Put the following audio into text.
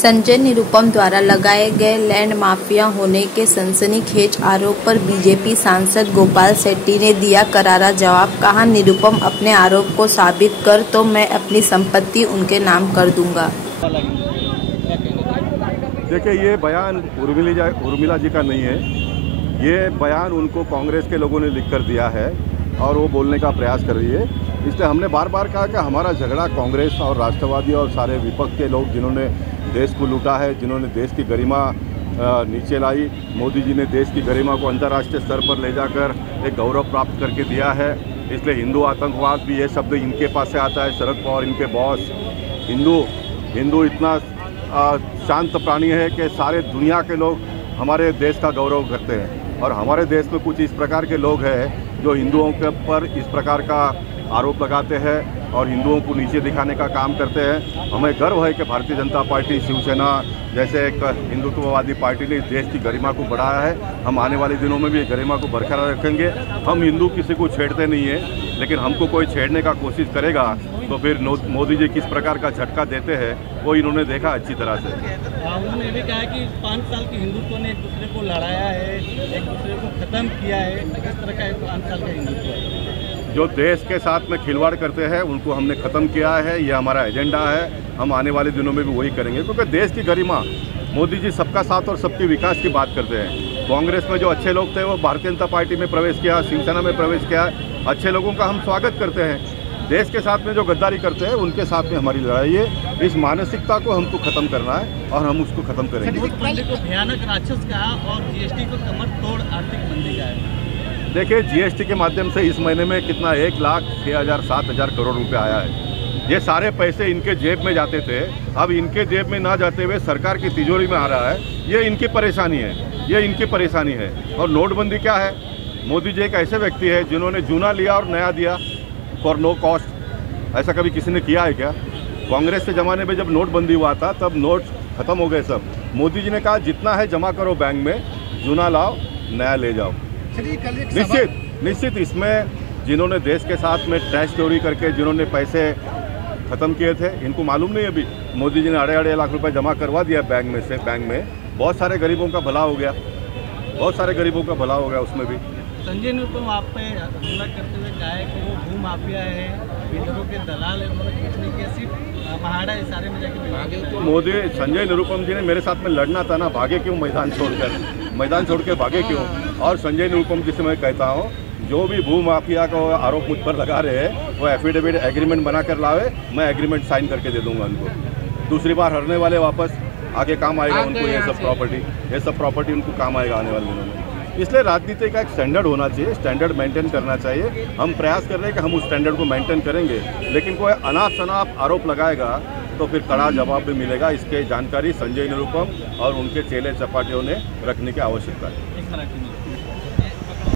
संजय निरुपम द्वारा लगाए गए लैंड माफिया होने के सनसनीखेज आरोप पर बीजेपी सांसद गोपाल शेट्टी ने दिया करारा जवाब। कहा, निरुपम अपने आरोप को साबित कर तो मैं अपनी संपत्ति उनके नाम कर दूंगा। देखिए, ये बयान उर्मिला जी का नहीं है। ये बयान उनको कांग्रेस के लोगों ने लिख कर दिया है और वो बोलने का प्रयास कर रही है। इसलिए हमने बार बार कहा कि हमारा झगड़ा कांग्रेस और राष्ट्रवादी और सारे विपक्ष के लोग जिन्होंने देश को लूटा है, जिन्होंने देश की गरिमा नीचे लाई। मोदी जी ने देश की गरिमा को अंतर्राष्ट्रीय स्तर पर ले जाकर एक गौरव प्राप्त करके दिया है। इसलिए हिंदू आतंकवाद भी ये शब्द इनके पास से आता है। शरद पवार इनके बॉस। हिंदू इतना शांत प्राणी है कि सारे दुनिया के लोग हमारे देश का गौरव करते हैं और हमारे देश में कुछ इस प्रकार के लोग हैं जो हिंदुओं के ऊपर इस प्रकार का आरोप लगाते हैं और हिंदुओं को नीचे दिखाने का काम करते हैं। हमें गर्व है कि भारतीय जनता पार्टी, शिवसेना जैसे एक हिंदुत्ववादी पार्टी ने इस देश की गरिमा को बढ़ाया है। हम आने वाले दिनों में भी गरिमा को बरकरार रखेंगे। हम हिंदू किसी को छेड़ते नहीं हैं, लेकिन हमको कोई छेड़ने का कोशिश करेगा तो फिर मोदी जी किस प्रकार का झटका देते हैं वो इन्होंने देखा अच्छी तरह से। उन्होंने ये भी कहा कि 5 साल के हिंदुत्व ने एक दूसरे को लड़ाया है, एक दूसरे को खत्म किया है। किस तरह का 5 साल का हिंदुत्व है? जो देश के साथ में खिलवाड़ करते हैं उनको हमने ख़त्म किया है। ये हमारा एजेंडा है। हम आने वाले दिनों में भी वही करेंगे, क्योंकि देश की गरिमा, मोदी जी सबका साथ और सबके विकास की बात करते हैं। कांग्रेस में जो अच्छे लोग थे वो भारतीय जनता पार्टी में प्रवेश किया, शिवसेना में प्रवेश किया। अच्छे लोगों का हम स्वागत करते हैं। देश के साथ में जो गद्दारी करते हैं उनके साथ में हमारी लड़ाई है। इस मानसिकता को हमको ख़त्म करना है और हम उसको ख़त्म करेंगे। नोटबंदी को भयानक राक्षस कहा और जीएसटी को कमर तोड़ आर्थिक मंदी का है। देखिए, जीएसटी के माध्यम से इस महीने में कितना 1,06,000-7,000 करोड़ रुपए आया है। ये सारे पैसे इनके जेब में जाते थे, अब इनके जेब में ना जाते हुए सरकार की तिजोरी में आ रहा है। ये इनकी परेशानी है, ये इनकी परेशानी है। और नोटबंदी क्या है? मोदी जी एक ऐसे व्यक्ति है जिन्होंने जूना लिया और नया दिया फॉर नो कॉस्ट। ऐसा कभी किसी ने किया है क्या? कांग्रेस के ज़माने में जब नोटबंदी हुआ था तब नोट खत्म हो गए सब। मोदी जी ने कहा जितना है जमा करो बैंक में, जूना लाओ नया ले जाओ। निश्चित इसमें जिन्होंने देश के साथ में टैक्स चोरी करके जिन्होंने पैसे ख़त्म किए थे, इनको मालूम नहीं। अभी मोदी जी ने अढ़े लाख रुपए जमा करवा दिया बैंक में। बहुत सारे गरीबों का भला हो गया, उसमें भी। संजय निरुपम आप पे हमला करते हुए कहा है कि वो भू माफिया है, बिल्डरों के दलाल है, उन्होंने कुछ नहीं किया, सिर्फ महाड़ा इशारे में जाके संजय निरुपम जी ने मेरे साथ में लड़ना था ना, भागे क्यों मैदान छोड़ के भागे क्यों? और संजय निरुपम जी से मैं कहता हूँ, जो भी भू माफिया का आरोप मुझ पर लगा रहे हैं वो एफिडेविट एग्रीमेंट बना कर लावे, मैं एग्रीमेंट साइन करके दे दूंगा उनको। दूसरी बार हरने वाले वापस आगे काम आएगा उनको। ये सब प्रॉपर्टी उनको काम आएगा आने वाले दिनों में। इसलिए राजनीति का एक स्टैंडर्ड होना चाहिए, स्टैंडर्ड मेंटेन करना चाहिए। हम प्रयास कर रहे हैं कि हम उस स्टैंडर्ड को मेंटेन करेंगे, लेकिन कोई अनाप शनाप आरोप लगाएगा तो फिर कड़ा जवाब भी मिलेगा। इसके जानकारी संजय निरुपम और उनके चेले चपाटियों ने रखने की आवश्यकता है।